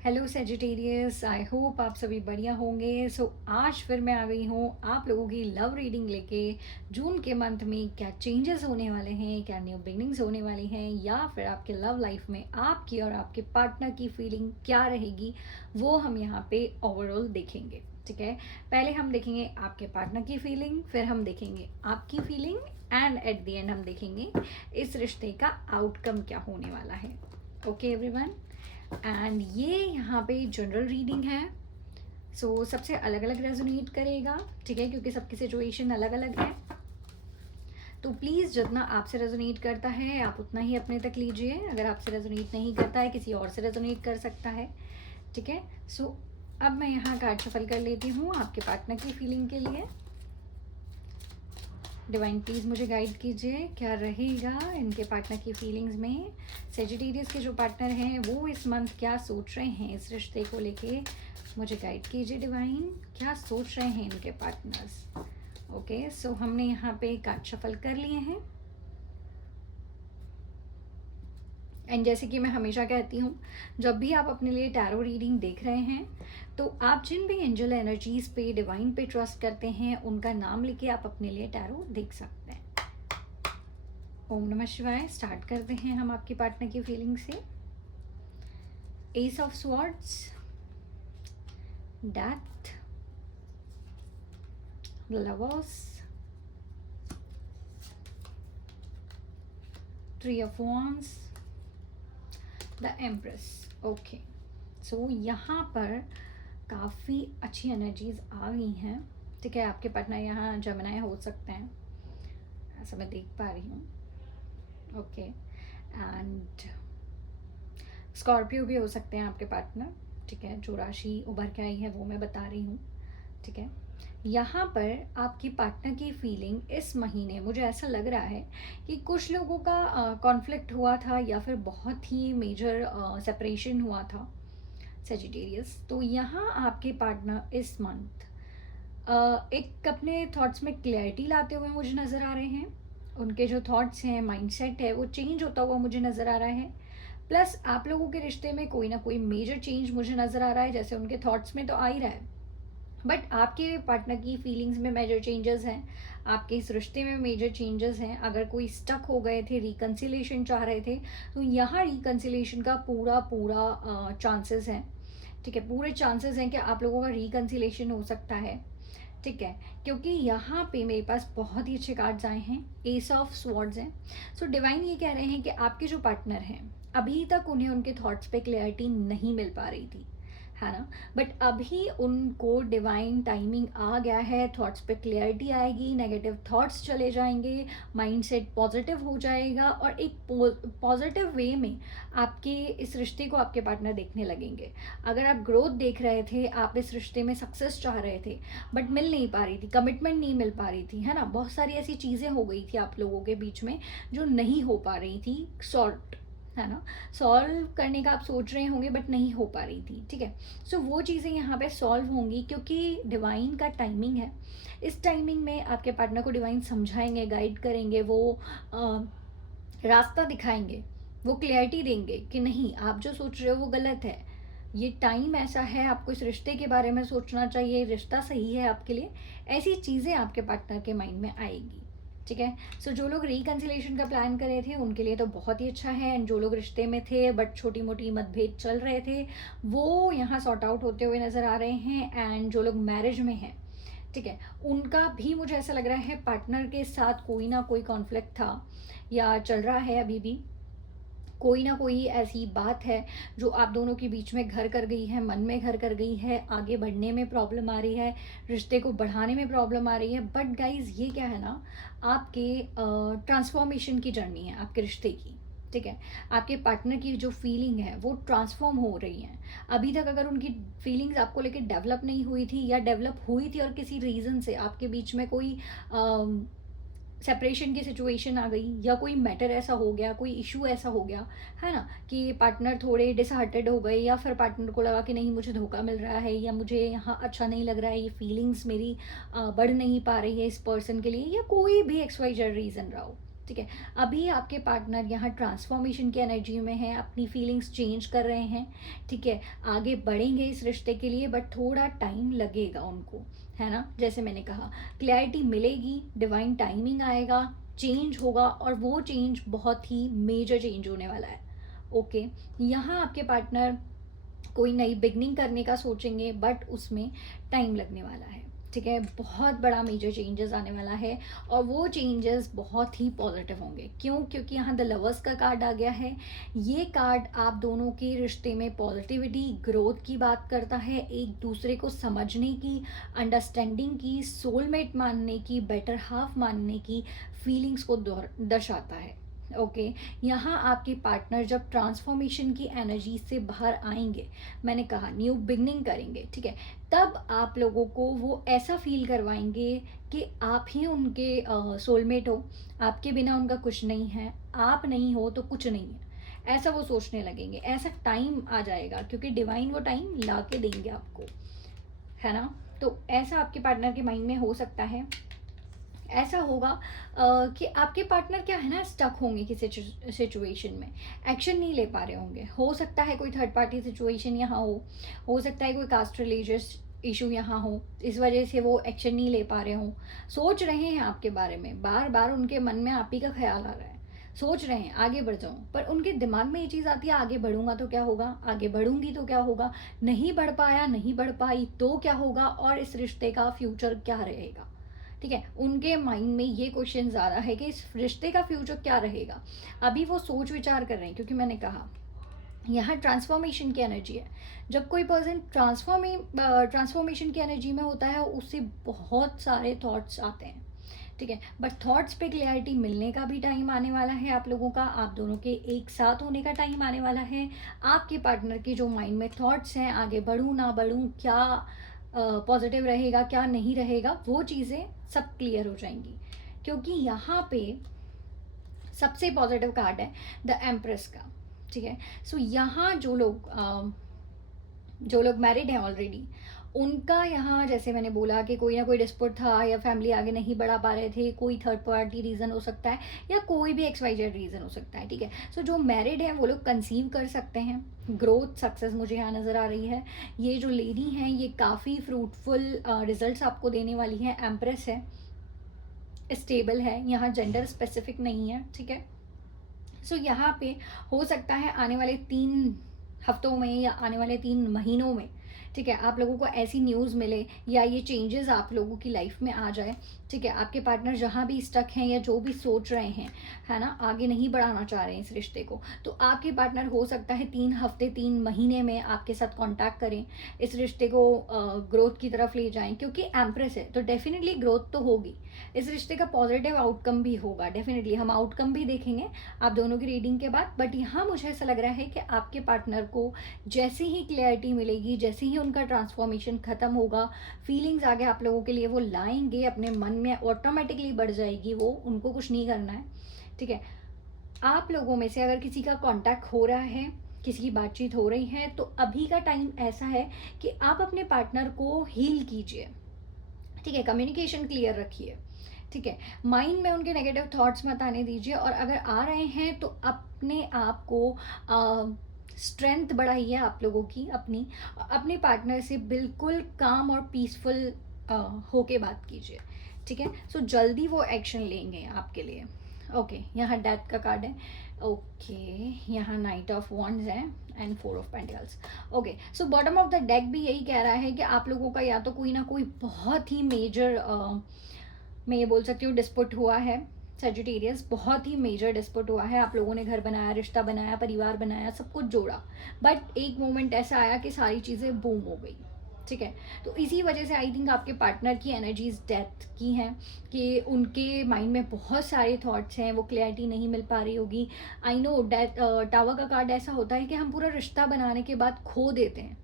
Hello Sagittarius, I hope आप सभी बढ़िया होंगे। आज फिर मैं आ गई हूँ आप लोगों की लव रीडिंग लेके। जून के मंथ में क्या चेंजेस होने वाले हैं, क्या न्यू बिगनिंग्स होने वाली हैं, या फिर आपके लव लाइफ में आपकी और आपके पार्टनर की फीलिंग क्या रहेगी, वो हम यहाँ पे ओवरऑल देखेंगे। ठीक है, पहले हम देखेंगे आपके पार्टनर की फीलिंग, फिर हम देखेंगे आपकी feeling, and at the end हम देखेंगे इस रिश्ते का आउटकम क्या होने वाला है। ओके एवरीवन, एंड ये यहाँ पे जनरल रीडिंग है। सबसे अलग अलग रेजोनेट करेगा, ठीक है, क्योंकि सबकी सिचुएशन अलग अलग है। तो प्लीज़ जितना आपसे रेजोनेट करता है आप उतना ही अपने तक लीजिए। अगर आपसे रेजोनेट नहीं करता है, किसी और से रेजोनेट कर सकता है। ठीक है, अब मैं यहाँ कार्ड शफल कर लेती हूँ आपके पार्टनर की फीलिंग के लिए। डिवाइन प्लीज़ मुझे गाइड कीजिए, क्या रहेगा इनके पार्टनर की फीलिंग्स में। सेजिटेरियस के जो पार्टनर हैं वो इस मंथ क्या सोच रहे हैं इस रिश्ते को लेके, मुझे गाइड कीजिए डिवाइन, क्या सोच रहे हैं इनके पार्टनर्स। ओके, हमने यहाँ पे कार्ड शफल कर लिए हैं। एंड जैसे कि मैं हमेशा कहती हूँ, जब भी आप अपने लिए टैरो रीडिंग देख रहे हैं तो आप जिन भी एंजल एनर्जीज पे, डिवाइन पे ट्रस्ट करते हैं, उनका नाम लेके आप अपने लिए टैरो देख सकते हैं। ओम नमः शिवाय। स्टार्ट करते हैं हम आपके पार्टनर की फीलिंग से। S of swords, death, lovers, tree of wands, the empress. Okay, यहाँ पर काफ़ी अच्छी एनर्जीज आ गई हैं। ठीक है, आपके पार्टनर यहाँ जमुनाए हो सकते हैं, ऐसा मैं देख पा रही हूँ। ओके, एंड स्कॉर्पियो भी हो सकते हैं आपके पार्टनर। ठीक है, जो राशि उभर के आई है वो मैं बता रही हूँ। ठीक है, यहाँ पर आपकी पार्टनर की फीलिंग इस महीने मुझे ऐसा लग रहा है कि कुछ लोगों का कॉन्फ्लिक्ट हुआ था या फिर बहुत ही मेजर सेपरेशन हुआ था सेजिटेरियस। तो यहाँ आपके पार्टनर इस मंथ एक अपने थॉट्स में क्लैरिटी लाते हुए मुझे नज़र आ रहे हैं। उनके जो थॉट्स हैं, माइंडसेट है, वो चेंज होता हुआ मुझे नज़र आ रहा है। प्लस आप लोगों के रिश्ते में कोई ना कोई मेजर चेंज मुझे नज़र आ रहा है। जैसे उनके थॉट्स में तो आ ही रहा है, बट आपके पार्टनर की फीलिंग्स में मेजर चेंजेस हैं, आपके इस रिश्ते में मेजर चेंजेस हैं। अगर कोई स्टक हो गए थे, रिकन्सिलेशन चाह रहे थे, तो यहाँ रिकन्सिलेशन का पूरा पूरा चांसेस हैं। ठीक है, पूरे चांसेस हैं कि आप लोगों का रिकन्सिलेशन हो सकता है। ठीक है, क्योंकि यहाँ पे मेरे पास बहुत ही अच्छे कार्ड्स आए हैं। एस ऑफ स्वॉर्ड्स हैं। डिवाइन ये कह रहे हैं कि आपके जो पार्टनर हैं, अभी तक उन्हें उनके थॉट्स पे क्लैरिटी नहीं मिल पा रही थी, है ना, बट अभी उनको डिवाइन टाइमिंग आ गया है, थॉट्स पे क्लैरिटी आएगी, नेगेटिव थॉट्स चले जाएंगे, माइंडसेट पॉजिटिव हो जाएगा, और एक पॉजिटिव वे में आपके इस रिश्ते को आपके पार्टनर देखने लगेंगे। अगर आप ग्रोथ देख रहे थे, आप इस रिश्ते में सक्सेस चाह रहे थे, बट मिल नहीं पा रही थी, कमिटमेंट नहीं मिल पा रही थी, है ना, बहुत सारी ऐसी चीज़ें हो गई थी आप लोगों के बीच में जो नहीं हो पा रही थी सॉर्ट, है ना, सॉल्व करने का आप सोच रहे होंगे बट नहीं हो पा रही थी। ठीक है, वो चीज़ें यहाँ पे सॉल्व होंगी क्योंकि डिवाइन का टाइमिंग है। इस टाइमिंग में आपके पार्टनर को डिवाइन समझाएंगे, गाइड करेंगे, वो रास्ता दिखाएंगे, वो क्लैरिटी देंगे कि नहीं, आप जो सोच रहे हो वो गलत है, ये टाइम ऐसा है, आपको इस रिश्ते के बारे में सोचना चाहिए, रिश्ता सही है आपके लिए। ऐसी चीज़ें आपके पार्टनर के माइंड में आएगी। ठीक है, जो लोग रिकन्सिलेशन का प्लान कर रहे थे उनके लिए तो बहुत ही अच्छा है, एंड जो लोग रिश्ते में थे बट छोटी मोटी मतभेद चल रहे थे, वो यहाँ सॉर्ट आउट होते हुए नज़र आ रहे हैं। एंड जो लोग मैरिज में हैं, ठीक है, उनका भी मुझे ऐसा लग रहा है पार्टनर के साथ कोई ना कोई कॉन्फ्लिक्ट था या चल रहा है, अभी भी कोई ना कोई ऐसी बात है जो आप दोनों के बीच में घर कर गई है, मन में घर कर गई है, आगे बढ़ने में प्रॉब्लम आ रही है, रिश्ते को बढ़ाने में प्रॉब्लम आ रही है। बट गाइज ये क्या है ना, आपके ट्रांसफॉर्मेशन की जर्नी है आपके रिश्ते की। ठीक है, आपके पार्टनर की जो फीलिंग है वो ट्रांसफॉर्म हो रही है। अभी तक अगर उनकी फीलिंग्स आपको लेके डेवलप नहीं हुई थी, या डेवलप हुई थी और किसी रीज़न से आपके बीच में कोई सेपरेशन की सिचुएशन आ गई, या कोई मैटर ऐसा हो गया, कोई इशू ऐसा हो गया, है ना, कि पार्टनर थोड़े डिसहार्टेड हो गए, या फिर पार्टनर को लगा कि नहीं मुझे धोखा मिल रहा है, या मुझे यहाँ अच्छा नहीं लग रहा है, ये फीलिंग्स मेरी बढ़ नहीं पा रही है इस पर्सन के लिए, या कोई भी XYZ रीज़न रहा हो। ठीक है। अभी आपके पार्टनर यहाँ ट्रांसफॉर्मेशन की एनर्जी में है, अपनी फीलिंग्स चेंज कर रहे हैं, ठीक है। आगे बढ़ेंगे इस रिश्ते के लिए, बट थोड़ा टाइम लगेगा उनको, है ना। जैसे मैंने कहा, क्लैरिटी मिलेगी, डिवाइन टाइमिंग आएगा, चेंज होगा, और वो चेंज बहुत ही मेजर चेंज होने वाला है। ओके, यहाँ आपके पार्टनर कोई नई बिगनिंग करने का सोचेंगे, बट उसमें टाइम लगने वाला है, ठीक है। बहुत बड़ा मेजर चेंजेस आने वाला है, और वो चेंजेस बहुत ही पॉजिटिव होंगे। क्यों? क्योंकि यहाँ द लवर्स का कार्ड आ गया है। ये कार्ड आप दोनों के रिश्ते में पॉजिटिविटी, ग्रोथ की बात करता है, एक दूसरे को समझने की, अंडरस्टैंडिंग की, सोलमेट मानने की, बेटर हाफ मानने की फीलिंग्स को दर्शाता है। ओके, यहाँ आपके पार्टनर जब ट्रांसफॉर्मेशन की एनर्जी से बाहर आएंगे, मैंने कहा न्यू बिगनिंग करेंगे, ठीक है, तब आप लोगों को वो ऐसा फील करवाएंगे कि आप ही उनके सोलमेट हो, आपके बिना उनका कुछ नहीं है, आप नहीं हो तो कुछ नहीं है, ऐसा वो सोचने लगेंगे। ऐसा टाइम आ जाएगा, क्योंकि डिवाइन वो टाइम ला के देंगे आपको, है ना। तो ऐसा आपके पार्टनर के माइंड में हो सकता है। ऐसा होगा कि आपके पार्टनर क्या है ना, स्टक होंगे किसी सिचुएशन में, एक्शन नहीं ले पा रहे होंगे। हो सकता है कोई थर्ड पार्टी सिचुएशन यहाँ हो सकता है कोई कास्ट रिलीजियस इशू यहाँ हो, इस वजह से वो एक्शन नहीं ले पा रहे हों। सोच रहे हैं आपके बारे में, बार बार उनके मन में आप ही का ख्याल आ रहा है, सोच रहे हैं आगे बढ़ जाऊँ, पर उनके दिमाग में ये चीज़ आती है, आगे बढ़ूंगा तो क्या होगा, आगे बढ़ूंगी तो क्या होगा, नहीं बढ़ पाया, नहीं बढ़ पाई तो क्या होगा, और इस रिश्ते का फ्यूचर क्या रहेगा, ठीक है। उनके माइंड में ये क्वेश्चन ज़्यादा है कि इस रिश्ते का फ्यूचर क्या रहेगा। अभी वो सोच विचार कर रहे हैं, क्योंकि मैंने कहा यहाँ ट्रांसफॉर्मेशन की एनर्जी है। जब कोई पर्सन ट्रांसफॉर्मेशन की एनर्जी में होता है, उससे बहुत सारे थॉट्स आते हैं, ठीक है। बट थॉट्स पे क्लैरिटी मिलने का भी टाइम आने वाला है आप लोगों का, आप दोनों के एक साथ होने का टाइम आने वाला है। आपके पार्टनर के जो माइंड में थॉट्स हैं, आगे बढ़ूँ ना बढ़ूँ, क्या पॉजिटिव रहेगा क्या नहीं रहेगा, वो चीज़ें सब क्लियर हो जाएंगी। क्योंकि यहाँ पे सबसे पॉजिटिव कार्ड है द एम्प्रेस का, ठीक है। सो यहाँ जो लोग मैरिड हैं ऑलरेडी, उनका यहाँ जैसे मैंने बोला कि कोई ना कोई डिस्प्यूट था, या फैमिली आगे नहीं बढ़ा पा रहे थे, कोई थर्ड पार्टी रीज़न हो सकता है, या कोई भी XYZ रीज़न हो सकता है, ठीक है। सो जो मैरिड है वो लोग कंसीव कर सकते हैं, ग्रोथ सक्सेस मुझे यहाँ नज़र आ रही है। ये जो लेडी हैं ये काफ़ी फ्रूटफुल रिजल्ट्स आपको देने वाली हैं। एम्प्रेस है, स्टेबल है, यहाँ जेंडर स्पेसिफिक नहीं है, ठीक है। सो यहाँ पे हो सकता है आने वाले 3 हफ्तों में या आने वाले 3 महीनों में, ठीक है, आप लोगों को ऐसी न्यूज़ मिले या ये चेंजेस आप लोगों की लाइफ में आ जाए, ठीक है। आपके पार्टनर जहाँ भी स्टक हैं या जो भी सोच रहे हैं, है ना, आगे नहीं बढ़ाना चाह रहे हैं इस रिश्ते को, तो आपके पार्टनर हो सकता है 3 हफ्ते 3 महीने में आपके साथ कांटेक्ट करें, इस रिश्ते को ग्रोथ की तरफ ले जाएं। क्योंकि एम्प्रेस है तो डेफिनेटली ग्रोथ तो होगी, इस रिश्ते का पॉजिटिव आउटकम भी होगा, डेफिनेटली हम आउटकम भी देखेंगे आप दोनों की रीडिंग के बाद। बट यहाँ मुझे ऐसा लग रहा है कि आपके पार्टनर को जैसे ही क्लैरिटी मिलेगी, जैसे ही उनका ट्रांसफॉर्मेशन खत्म होगा, फीलिंग्स आगे आप लोगों के लिए वो लाएंगे अपने मन में, ऑटोमेटिकली बढ़ जाएगी, वो उनको कुछ नहीं करना है, ठीक है। आप लोगों में से अगर किसी का कांटेक्ट हो रहा है, किसी की बातचीत हो रही है, तो अभी का टाइम ऐसा है कि आप अपने पार्टनर को हील कीजिए, ठीक है। कम्युनिकेशन क्लियर रखिए, ठीक है। माइंड में उनके नेगेटिव थॉट्स मत आने दीजिए, और अगर आ रहे हैं तो अपने आप को स्ट्रेंथ बढ़ाइए आप लोगों की, अपने पार्टनर से बिल्कुल काम और पीसफुल होके बात कीजिए, ठीक है। सो जल्दी वो एक्शन लेंगे आपके लिए। ओके, यहाँ डेथ का कार्ड है, ओके, यहाँ नाइट ऑफ वॉन्ड्स है and 4 of pentacles. Okay, so bottom of the deck भी यही कह रहा है कि आप लोगों का या तो कोई ना कोई बहुत ही मेजर मैं ये बोल सकती हूँ डिस्प्यूट हुआ है, सेजिटेरियस, बहुत ही मेजर डिस्प्यूट हुआ है। आप लोगों ने घर बनाया, रिश्ता बनाया, परिवार बनाया, सब कुछ जोड़ा, बट एक मोमेंट ऐसा आया कि सारी चीज़ें बूम हो गई, ठीक है। तो इसी वजह से आई थिंक आपके पार्टनर की एनर्जीज डेथ की हैं, कि उनके माइंड में बहुत सारे थॉट्स हैं, वो क्लैरिटी नहीं मिल पा रही होगी। आई नो डेथ, टावर का कार्ड ऐसा होता है कि हम पूरा रिश्ता बनाने के बाद खो देते हैं,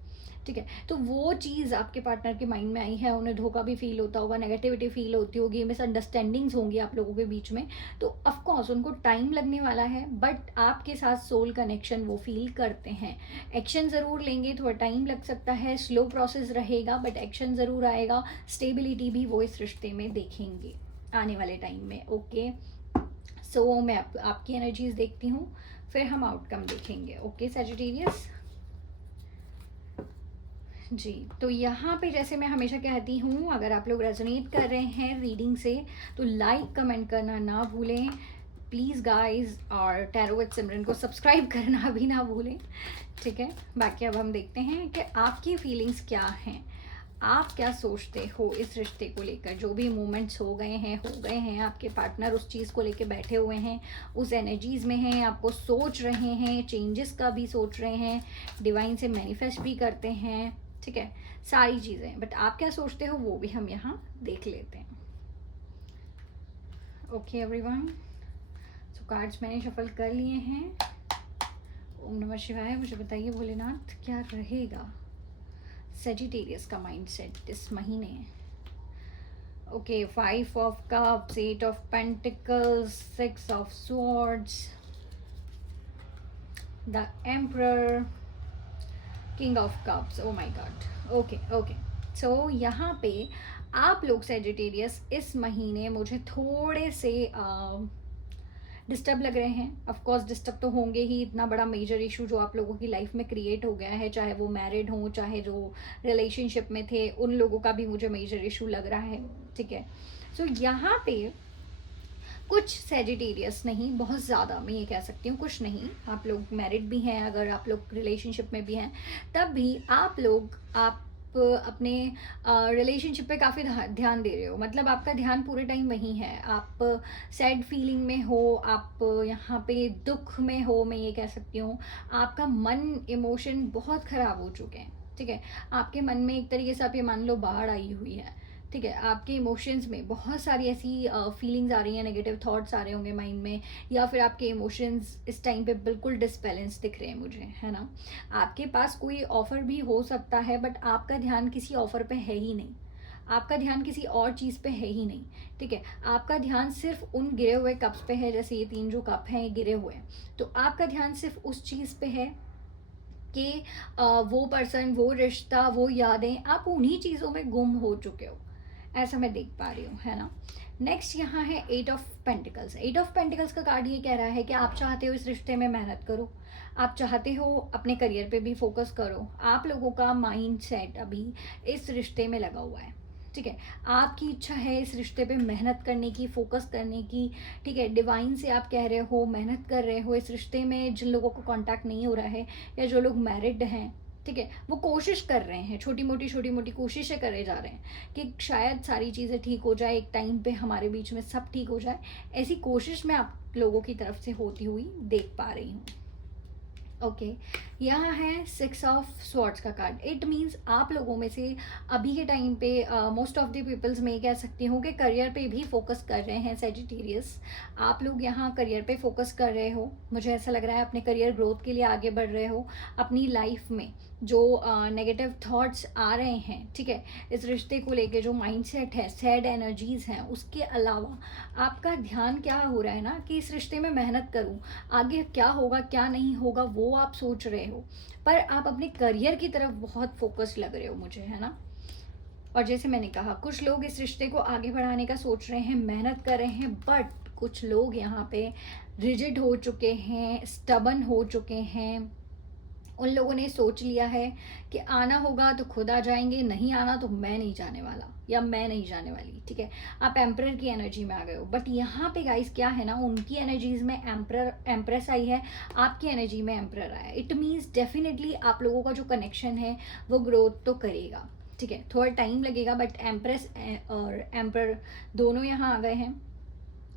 ठीक है। तो वो चीज़ आपके पार्टनर के माइंड में आई है, उन्हें धोखा भी फील होता होगा, नेगेटिविटी फील होती होगी, मिसअंडरस्टैंडिंग्स होंगी आप लोगों के बीच में, तो ऑफकोर्स उनको टाइम लगने वाला है, बट आपके साथ सोल कनेक्शन वो फील करते हैं। एक्शन ज़रूर लेंगे, थोड़ा टाइम लग सकता है, स्लो प्रोसेस रहेगा, बट एक्शन ज़रूर आएगा। स्टेबिलिटी भी वो इस रिश्ते में देखेंगे आने वाले टाइम में। ओके, सो मैं आपकी एनर्जीज देखती हूँ, फिर हम आउटकम देखेंगे। ओके सैजिटेरियस जी, तो यहाँ पे जैसे मैं हमेशा कहती हूँ, अगर आप लोग रेजोनेट कर रहे हैं रीडिंग से तो लाइक कमेंट करना ना भूलें प्लीज़ गाइस, और टैरो विद सिमरन को सब्सक्राइब करना भी ना भूलें, ठीक है। बाकी अब हम देखते हैं कि आपकी फीलिंग्स क्या हैं, आप क्या सोचते हो इस रिश्ते को लेकर। जो भी मोमेंट्स हो गए हैं, आपके पार्टनर उस चीज़ को लेकर बैठे हुए हैं, उस एनर्जीज़ में हैं, आपको सोच रहे हैं, चेंजेस का भी सोच रहे हैं, डिवाइन से मैनिफेस्ट भी करते हैं, ठीक है, सारी चीज़ें। बट आप क्या सोचते हो वो भी हम यहाँ देख लेते हैं। ओके एवरीवन, सो कार्ड्स मैंने शफल कर लिए हैं। ओम नमः शिवाय। मुझे बताइए भोलेनाथ, क्या रहेगा सेजिटेरियस का माइंडसेट इस महीने। Okay, 5 of cups, 8 of pentacles, 6 of swords, the emperor, king of cups. Oh my god. Okay okay, so यहाँ पे आप लोग सेजिटेरियस इस महीने मुझे थोड़े से डिस्टर्ब लग रहे हैं। ऑफ कोर्स डिस्टर्ब तो होंगे ही, इतना बड़ा मेजर इशू जो आप लोगों की लाइफ में क्रिएट हो गया है, चाहे वो मैरिड हो, चाहे जो रिलेशनशिप में थे, उन लोगों का भी मुझे मेजर इशू लग रहा है, ठीक है। सो यहाँ पे कुछ सेजिटेरियस नहीं, बहुत ज़्यादा मैं ये कह सकती हूँ, कुछ नहीं, आप लोग मैरिड भी हैं, अगर आप लोग रिलेशनशिप में भी हैं तब भी आप लोग अपने रिलेशनशिप पे काफ़ी ध्यान दे रहे हो। मतलब आपका ध्यान पूरे टाइम वहीं है, आप सैड फीलिंग में हो, आप यहाँ पे दुख में हो, मैं ये कह सकती हूँ। आपका मन, इमोशन बहुत ख़राब हो चुके हैं, ठीक है। आपके मन में एक तरीके से आप ये मान लो बाढ़ आई हुई है, ठीक है। आपके इमोशंस में बहुत सारी ऐसी फीलिंग्स आ रही हैं, नेगेटिव थॉट्स आ रहे होंगे माइंड में, या फिर आपके इमोशंस इस टाइम पे बिल्कुल डिसबैलेंस दिख रहे हैं मुझे, है ना। आपके पास कोई ऑफ़र भी हो सकता है बट आपका ध्यान किसी ऑफ़र पे है ही नहीं, आपका ध्यान किसी और चीज़ पे है ही नहीं, ठीक है। आपका ध्यान सिर्फ उन गिरे हुए कप्स पे है, जैसे ये 3 जो कप हैं ये गिरे हुए हैं, तो आपका ध्यान सिर्फ उस चीज़ पे है कि वो पर्सन, वो रिश्ता, वो यादें, आप उन्हीं चीज़ों में गुम हो चुके हो, ऐसा मैं देख पा रही हूँ, है ना। नेक्स्ट यहाँ है 8 ऑफ पेंटिकल्स। 8 ऑफ पेंटिकल्स का कार्ड ये कह रहा है कि आप चाहते हो इस रिश्ते में मेहनत करो, आप चाहते हो अपने करियर पे भी फोकस करो, आप लोगों का माइंड सेट अभी इस रिश्ते में लगा हुआ है, ठीक है। आपकी इच्छा है इस रिश्ते पे मेहनत करने की, फोकस करने की, ठीक है। डिवाइन से आप कह रहे हो, मेहनत कर रहे हो इस रिश्ते में। जिन लोगों को कांटेक्ट नहीं हो रहा है या जो लोग मैरिड हैं, ठीक है, वो कोशिश कर रहे हैं, छोटी मोटी कोशिशें करे जा रहे हैं कि शायद सारी चीज़ें ठीक हो जाए, एक टाइम पे हमारे बीच में सब ठीक हो जाए। ऐसी कोशिश मैं आप लोगों की तरफ से होती हुई देख पा रही हूँ। ओके, यहाँ है 6 ऑफ स्वॉर्ड्स का कार्ड। इट मीन्स आप लोगों में से अभी के टाइम पे मोस्ट ऑफ द पीपल्स में कह सकती हूँ कि करियर पे भी फोकस कर रहे हैं सेजिटेरियस। आप लोग यहाँ करियर पे फोकस कर रहे हो, मुझे ऐसा लग रहा है अपने करियर ग्रोथ के लिए आगे बढ़ रहे हो। अपनी लाइफ में जो नेगेटिव थॉट्स आ रहे हैं, ठीक है, इस रिश्ते को लेके जो माइंडसेट है, सैड एनर्जीज़ हैं, उसके अलावा आपका ध्यान क्या हो रहा है ना कि इस रिश्ते में मेहनत करूँ, आगे क्या होगा क्या नहीं होगा वो आप सोच रहे हो, पर आप अपने करियर की तरफ बहुत फोकस लग रहे हो मुझे, है ना। और जैसे मैंने कहा, कुछ लोग इस रिश्ते को आगे बढ़ाने का सोच रहे हैं, मेहनत कर रहे हैं, बट कुछ लोग यहाँ पे रिजिड हो चुके हैं, स्टबन हो चुके हैं। उन लोगों ने सोच लिया है कि आना होगा तो खुद आ जाएंगे, नहीं आना तो मैं नहीं जाने वाला या मैं नहीं जाने वाली, ठीक है। आप एम्परर की एनर्जी में आ गए हो, बट यहाँ पे गाइस क्या है ना, उनकी एनर्जीज में एम्प्रेस आई है, आपकी एनर्जी में एम्परर आया। इट मीन्स डेफिनेटली आप लोगों का जो कनेक्शन है वो ग्रोथ तो करेगा, ठीक है, थोड़ा टाइम लगेगा, बट एम्प्रेस और एम्परर दोनों यहाँ आ गए हैं,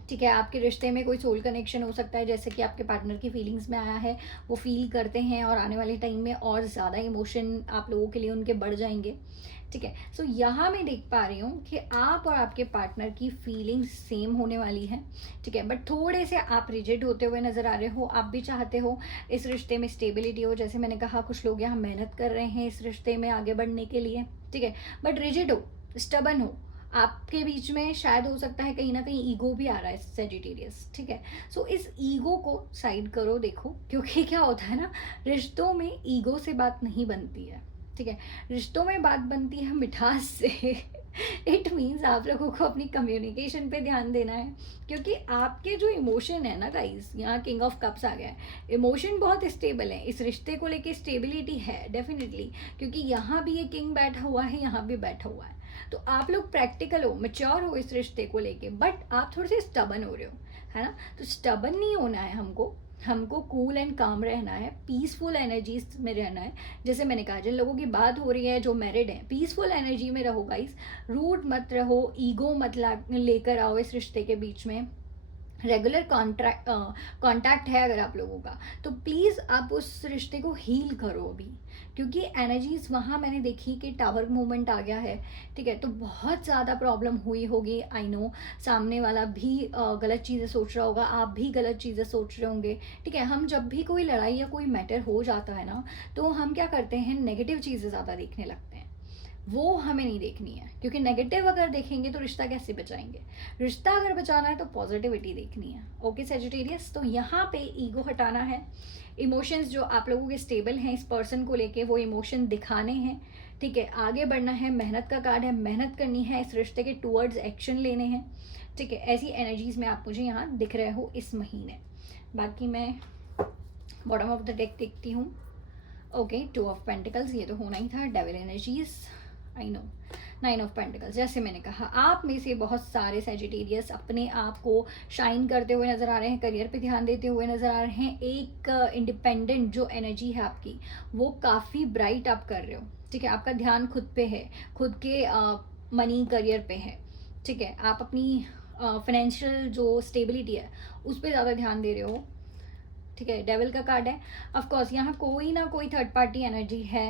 ठीक है। आपके रिश्ते में कोई सोल कनेक्शन हो सकता है, जैसे कि आपके पार्टनर की फीलिंग्स में आया है, वो फील करते हैं और आने वाले टाइम में और ज़्यादा इमोशन आप लोगों के लिए उनके बढ़ जाएंगे, ठीक है। सो यहाँ मैं देख पा रही हूँ कि आप और आपके पार्टनर की फीलिंग्स सेम होने वाली है, ठीक है, बट थोड़े से आप रिजिड होते हुए नज़र आ रहे हो। आप भी चाहते हो इस रिश्ते में स्टेबिलिटी हो, जैसे मैंने कहा कुछ लोग यहाँ मेहनत कर रहे हैं इस रिश्ते में आगे बढ़ने के लिए, ठीक है, बट रिजिड हो, स्टबन हो। आपके बीच में शायद हो सकता है कहीं ना कहीं ईगो भी आ रहा है सेजिटेरियस, ठीक है। सो इस ईगो को साइड करो, देखो, क्योंकि क्या होता है ना, रिश्तों में ईगो से बात नहीं बनती है, ठीक है, रिश्तों में बात बनती है मिठास से इट मीन्स आप लोगों को अपनी कम्युनिकेशन पे ध्यान देना है, क्योंकि आपके जो इमोशन है ना गाइस, यहाँ किंग ऑफ कप्स आ गया है, इमोशन बहुत स्टेबल है, इस रिश्ते को लेके स्टेबिलिटी है डेफिनेटली, क्योंकि यहाँ भी ये किंग बैठा हुआ है, यहाँ भी बैठा हुआ है। तो आप लोग प्रैक्टिकल हो, मैच्योर हो इस रिश्ते को लेके, बट आप थोड़े से स्टबन हो रहे हो, है ना। तो स्टबन नहीं होना है हमको कूल एंड काम रहना है, पीसफुल एनर्जीज में रहना है। जैसे मैंने कहा, जिन लोगों की बात हो रही है जो मैरिड हैं, पीसफुल एनर्जी में रहो गाइस, रूड मत रहो, ईगो मत लेकर आओ इस रिश्ते के बीच में। रेगुलर कांटेक्ट है अगर आप लोगों का, तो प्लीज़ आप उस रिश्ते को हील करो अभी, क्योंकि एनर्जीज वहाँ मैंने देखी कि टावर मूवमेंट आ गया है, ठीक है। तो बहुत ज़्यादा प्रॉब्लम हुई होगी, आई नो। सामने वाला भी गलत चीज़ें सोच रहा होगा, आप भी गलत चीज़ें सोच रहे होंगे, ठीक है। हम जब भी कोई लड़ाई या कोई मैटर हो जाता है ना, तो हम क्या करते हैं, नेगेटिव चीज़ें ज़्यादा देखने लगते हैं। वो हमें नहीं देखनी है, क्योंकि नेगेटिव अगर देखेंगे तो रिश्ता कैसे बचाएंगे। रिश्ता अगर बचाना है तो पॉजिटिविटी देखनी है। ओके सैजिटेरियस, तो यहाँ पे ईगो हटाना है, इमोशंस जो आप लोगों के स्टेबल हैं इस पर्सन को लेके, वो इमोशन दिखाने हैं, ठीक है। आगे बढ़ना है, मेहनत का कार्ड है, मेहनत करनी है, इस रिश्ते के टूवर्ड्स एक्शन लेने हैं, ठीक है। ऐसी एनर्जीज में आप मुझे यहाँ दिख रहे हो इस महीने। बाकी मैं बॉटम ऑफ द डेक देखती हूँ। ओके, 2 ऑफ पेंटिकल्स, ये तो होना ही था। Devil energies, I know. 9 of pentacles, जैसे मैंने कहा, आप में से बहुत सारे सैजिटेरियस अपने आप को शाइन करते हुए नज़र आ रहे हैं, करियर पे ध्यान देते हुए नज़र आ रहे हैं। एक इंडिपेंडेंट जो एनर्जी है आपकी, वो काफ़ी ब्राइट आप कर रहे हो, ठीक है। आपका ध्यान खुद पे है, खुद के मनी करियर पे है, ठीक है। आप अपनी फाइनेंशियल जो स्टेबिलिटी है उस पर ज़्यादा ध्यान दे रहे हो, ठीक है। डेविल का कार्ड है, ऑफ कोर्स यहाँ कोई ना कोई थर्ड पार्टी एनर्जी है,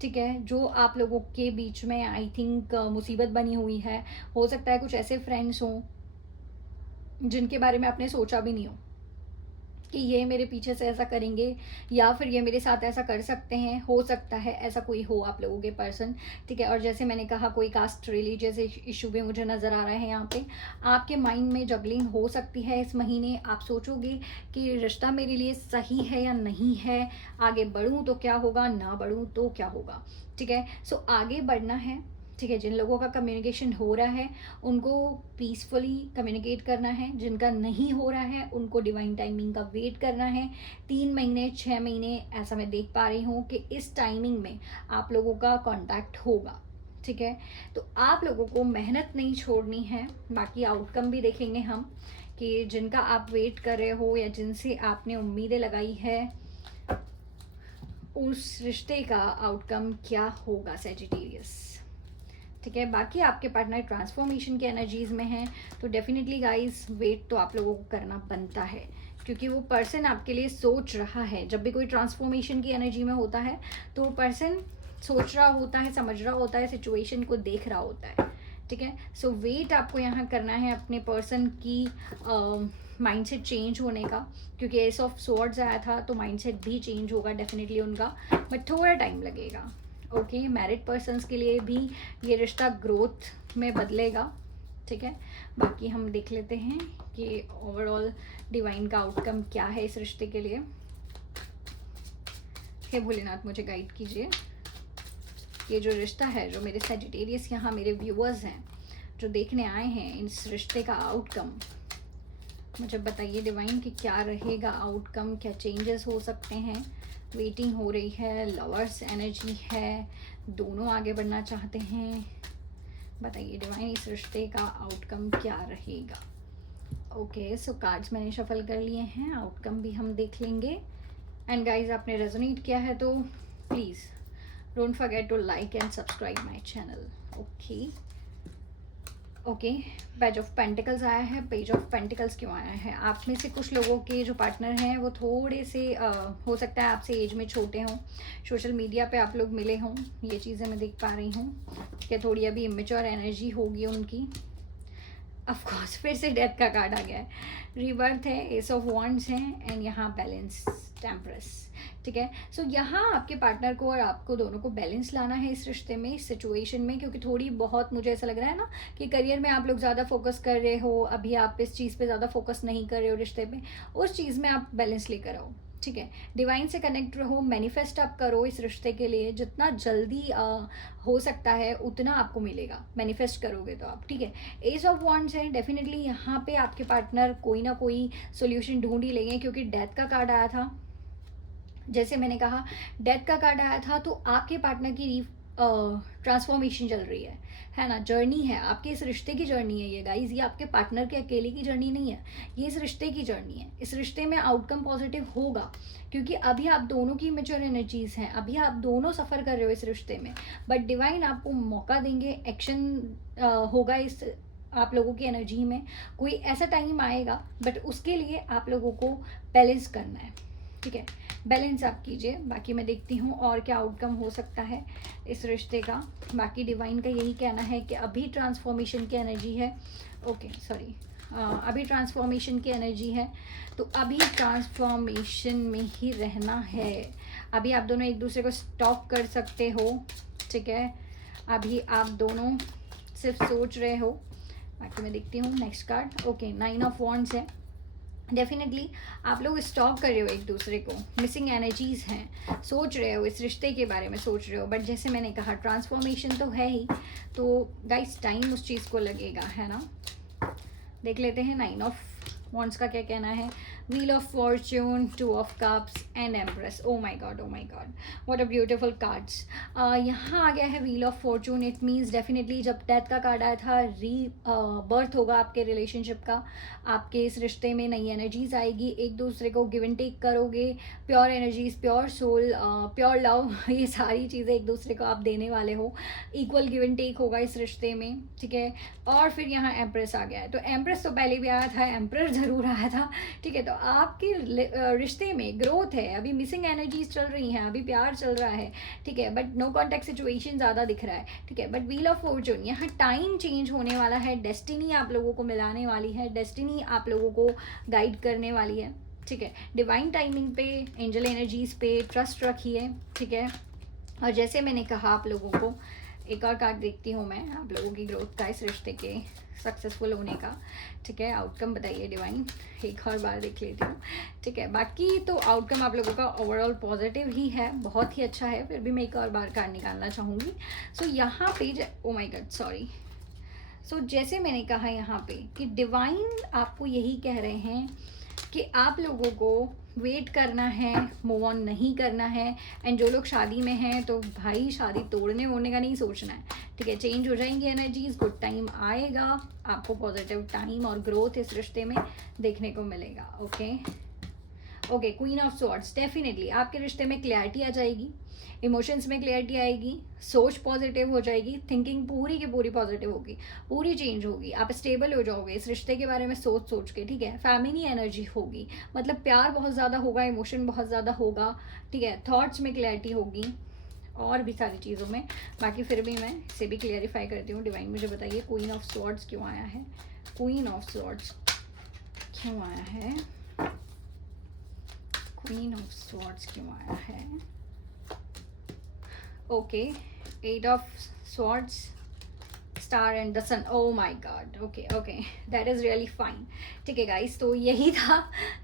ठीक है, जो आप लोगों के बीच में आई थिंक मुसीबत बनी हुई है। हो सकता है कुछ ऐसे फ्रेंड्स हों जिनके बारे में आपने सोचा भी नहीं हो कि ये मेरे पीछे से ऐसा करेंगे, या फिर ये मेरे साथ ऐसा कर सकते हैं। हो सकता है ऐसा कोई हो आप लोगों के पर्सन, ठीक है। और जैसे मैंने कहा, कोई कास्ट रिलीजियस इशू भी मुझे नज़र आ रहा है यहाँ पे। आपके माइंड में जगलिंग हो सकती है इस महीने। आप सोचोगे कि रिश्ता मेरे लिए सही है या नहीं है, आगे बढ़ूँ तो क्या होगा, ना बढ़ूँ तो क्या होगा, ठीक है। सो आगे बढ़ना है, ठीक है। जिन लोगों का कम्युनिकेशन हो रहा है उनको पीसफुली कम्युनिकेट करना है, जिनका नहीं हो रहा है उनको डिवाइन टाइमिंग का वेट करना है। 3 महीने 6 महीने ऐसा मैं देख पा रही हूँ कि इस टाइमिंग में आप लोगों का कांटेक्ट होगा, ठीक है। तो आप लोगों को मेहनत नहीं छोड़नी है। बाकी आउटकम भी देखेंगे हम कि जिनका आप वेट कर रहे हो या जिनसे आपने उम्मीदें लगाई है, उस रिश्ते का आउटकम क्या होगा सैजिटेरियस, ठीक है। बाकी आपके पार्टनर ट्रांसफॉर्मेशन के एनर्जीज में हैं, तो डेफिनेटली गाइस वेट तो आप लोगों को करना बनता है, क्योंकि वो पर्सन आपके लिए सोच रहा है। जब भी कोई ट्रांसफॉर्मेशन की एनर्जी में होता है तो वो पर्सन सोच रहा होता है, समझ रहा होता है, सिचुएशन को देख रहा होता है, ठीक है। सो वेट आपको यहाँ करना है अपने पर्सन की माइंडसेट चेंज होने का, क्योंकि एस ऑफ स्वॉर्ड्स आया था, तो माइंडसेट भी चेंज होगा डेफिनेटली उनका, बट थोड़ा टाइम लगेगा। ओके, मैरिड पर्सन्स के लिए भी ये रिश्ता ग्रोथ में बदलेगा, ठीक है। बाकी हम देख लेते हैं कि ओवरऑल डिवाइन का आउटकम क्या है इस रिश्ते के लिए। हे भोलेनाथ मुझे गाइड कीजिए। ये जो रिश्ता है, जो मेरे सैजिटेरियस यहाँ मेरे व्यूअर्स हैं जो देखने आए हैं, इस रिश्ते का आउटकम मुझे बताइए डिवाइन कि क्या रहेगा आउटकम, क्या चेंजेस हो सकते हैं। वेटिंग हो रही है, लवर्स एनर्जी है, दोनों आगे बढ़ना चाहते हैं। बताइए डिवाइन इस रिश्ते का आउटकम क्या रहेगा। ओके, सो कार्ड्स मैंने शफल कर लिए हैं, आउटकम भी हम देख लेंगे। एंड गाइज, आपने रेजोनेट किया है तो please don't forget to like and subscribe my channel. Okay, page of pentacles आया है। पेज ऑफ पेंटिकल्स क्यों आया है? आप में से कुछ लोगों के जो पार्टनर हैं वो थोड़े से हो सकता है आपसे एज में छोटे हों, सोशल मीडिया पे आप लोग मिले हों, ये चीज़ें मैं देख पा रही हूँ, ठीक है। थोड़ी अभी इमेच्योर एनर्जी होगी उनकी। ऑफ कोर्स फिर से डेथ का कार्ड आ गया है, रीबर्थ है, एस ऑफ वॉन्ड्स हैं, एंड यहाँ बैलेंस, टेम्परस, ठीक है। सो यहाँ आपके पार्टनर को और आपको दोनों को बैलेंस लाना है इस रिश्ते में, इस सिचुएशन में, क्योंकि थोड़ी बहुत मुझे ऐसा लग रहा है ना कि करियर में आप लोग ज़्यादा फोकस कर रहे हो, अभी आप इस चीज़ पे ज़्यादा फोकस नहीं कर रहे हो रिश्ते में, उस चीज़ में आप बैलेंस लेकर आओ, ठीक है, डिवाइन से कनेक्ट रहो, मैनिफेस्ट आप करो इस रिश्ते के लिए, जितना जल्दी हो सकता है उतना आपको मिलेगा, मैनिफेस्ट करोगे तो आप, ठीक है। एज ऑफ वॉन्ड्स है, डेफिनेटली यहाँ पे आपके पार्टनर कोई ना कोई सोल्यूशन ढूंढ ही लेंगे, क्योंकि डेथ का कार्ड आया था। जैसे मैंने कहा डेथ का कार्ड आया था, तो आपके पार्टनर की ट्रांसफॉर्मेशन चल रही है ना, जर्नी है, आपके इस रिश्ते की जर्नी है ये गाइज, ये आपके पार्टनर के अकेले की जर्नी नहीं है, ये इस रिश्ते की जर्नी है। इस रिश्ते में आउटकम पॉजिटिव होगा, क्योंकि अभी आप दोनों की मेच्योर एनर्जीज हैं, अभी आप दोनों सफ़र कर रहे हो इस रिश्ते में, बट डिवाइन आपको मौका देंगे, एक्शन होगा इस आप लोगों की एनर्जी में, कोई ऐसा टाइम आएगा, बट उसके लिए आप लोगों को बैलेंस करना है, ठीक है, बैलेंस आप कीजिए। बाकी मैं देखती हूँ और क्या आउटकम हो सकता है इस रिश्ते का। बाकी डिवाइन का यही कहना है कि अभी ट्रांसफॉर्मेशन की एनर्जी है, ओके सॉरी, अभी ट्रांसफॉर्मेशन की एनर्जी है, तो अभी ट्रांसफॉर्मेशन में ही रहना है। अभी आप दोनों एक दूसरे को स्टॉप कर सकते हो, ठीक है, अभी आप दोनों सिर्फ सोच रहे हो। बाकी मैं देखती हूँ next card, okay 9 of wands है। डेफिनेटली आप लोग स्टॉप कर रहे हो एक दूसरे को, मिसिंग एनर्जीज हैं, सोच रहे हो इस रिश्ते के बारे में सोच रहे हो, बट जैसे मैंने कहा ट्रांसफॉर्मेशन तो है ही, तो गाइस टाइम उस चीज़ को लगेगा, है ना। देख लेते हैं 9 ऑफ वॉन्ड्स का क्या कहना है। Wheel of Fortune, 2 of cups and empress. O my God what a beautiful cards. यहाँ आ गया है wheel of Fortune, it means definitely जब डेथ का कार्ड आया था, बर्थ होगा आपके रिलेशनशिप का, आपके इस रिश्ते में नई एनर्जीज आएगी, एक दूसरे को गिव एंड टेक करोगे, pure energies, pure soul, pure love, ये सारी चीज़ें एक दूसरे को आप देने वाले हो, इक्वल गिव एंड टेक होगा इस रिश्ते में, ठीक है। और फिर यहाँ एम्प्रेस आ गया है, तो एम्प्रेस तो पहले भी आया था, एम्प्रेस ज़रूर आया था, ठीक है। तो आपके रिश्ते में ग्रोथ है, अभी मिसिंग एनर्जीज चल रही हैं, अभी प्यार चल रहा है, ठीक है, बट नो कॉन्टैक्ट सिचुएशन ज़्यादा दिख रहा है, ठीक है। बट व्हील ऑफ फॉर्च्यून, यहाँ टाइम चेंज होने वाला है, डेस्टिनी आप लोगों को मिलाने वाली है, डेस्टिनी आप लोगों को गाइड करने वाली है, ठीक है। डिवाइन टाइमिंग पे, एंजल एनर्जीज पे ट्रस्ट रखिए, ठीक है। और जैसे मैंने कहा आप लोगों को, एक और कार्ड देखती हूँ मैं आप लोगों की ग्रोथ का, इस रिश्ते के सक्सेसफुल होने का, ठीक है। आउटकम बताइए डिवाइन, एक और बार देख लेती हूँ, ठीक है। बाकी तो आउटकम आप लोगों का ओवरऑल पॉजिटिव ही है, बहुत ही अच्छा है, फिर भी मैं एक और बार कार्ड निकालना चाहूँगी। सो यहाँ पे ओ माय गॉड सॉरी, सो जैसे मैंने कहा यहाँ पे कि डिवाइन आपको यही कह रहे हैं कि आप लोगों को वेट करना है, मूव ऑन नहीं करना है, एंड जो लोग शादी में हैं तो भाई शादी तोड़ने वोड़ने का नहीं सोचना है, ठीक है। चेंज हो जाएंगी एनर्जीज, गुड टाइम आएगा, आपको पॉजिटिव टाइम और ग्रोथ इस रिश्ते में देखने को मिलेगा, okay. Queen of swords, definitely आपके रिश्ते में क्लैरिटी आ जाएगी, इमोशंस में क्लैरिटी आएगी, सोच पॉजिटिव हो जाएगी, थिंकिंग पूरी की पूरी पॉजिटिव होगी, पूरी चेंज होगी, आप स्टेबल हो जाओगे इस रिश्ते के बारे में सोच सोच के, ठीक है। फैमिली एनर्जी होगी, मतलब प्यार बहुत ज़्यादा होगा, इमोशन बहुत ज़्यादा होगा, ठीक है। थॉट्स में क्लैरिटी होगी और भी सारी चीज़ों में। बाकी फिर भी मैं इसे भी क्लियरिफाई करती हूँ। डिवाइन मुझे बताइए क्वीन ऑफ स्वॉर्ड्स क्यों आया है, क्वीन ऑफ स्वॉर्ड्स क्यों आया है, क्वीन ऑफ स्वॉर्ड्स क्यों आया है। Okay 8 of swords, star and the sun, oh my god, okay that is really fine, ठीक है गाइस। तो यही था,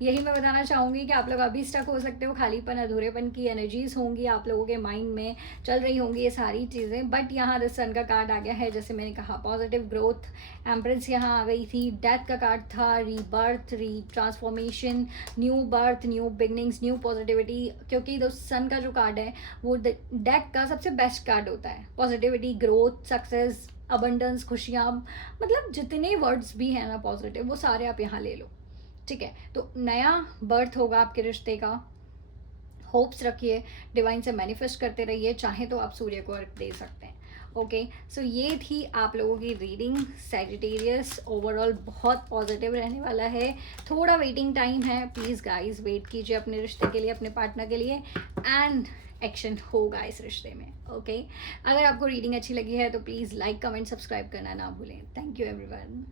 यही मैं बताना चाहूँगी कि आप लोग अभी स्टक हो सकते हो, खालीपन अधूरेपन की एनर्जीज होंगी आप लोगों के माइंड में, चल रही होंगी ये सारी चीज़ें, बट यहाँ द सन का कार्ड आ गया है, जैसे मैंने कहा पॉजिटिव ग्रोथ, एम्प्रेस यहाँ आ गई थी, डेथ का कार्ड था, rebirth, transformation, new birth, new beginnings, new positivity, क्योंकि द सन का जो कार्ड है वो डेक का सबसे बेस्ट कार्ड होता है, पॉजिटिविटी, ग्रोथ, सक्सेस, अबंडेंस, खुशियाँ, मतलब जितने वर्ड्स भी हैं ना पॉजिटिव, वो सारे आप यहाँ ले लो, ठीक है। तो नया बर्थ होगा आपके रिश्ते का, होप्स रखिए, डिवाइन से मैनिफेस्ट करते रहिए, चाहे तो आप सूर्य को अर्घ दे सकते हैं, ओके। सो ये थी आप लोगों की रीडिंग सैजिटेरियस, ओवरऑल बहुत पॉजिटिव रहने वाला है, थोड़ा वेटिंग टाइम है, प्लीज़ गाइस वेट कीजिए अपने रिश्ते के लिए, अपने पार्टनर के लिए, एंड एक्शन होगा इस रिश्ते में, ओके। अगर आपको रीडिंग अच्छी लगी है तो प्लीज़ लाइक, कमेंट, सब्सक्राइब करना ना भूलें। Thank you everyone.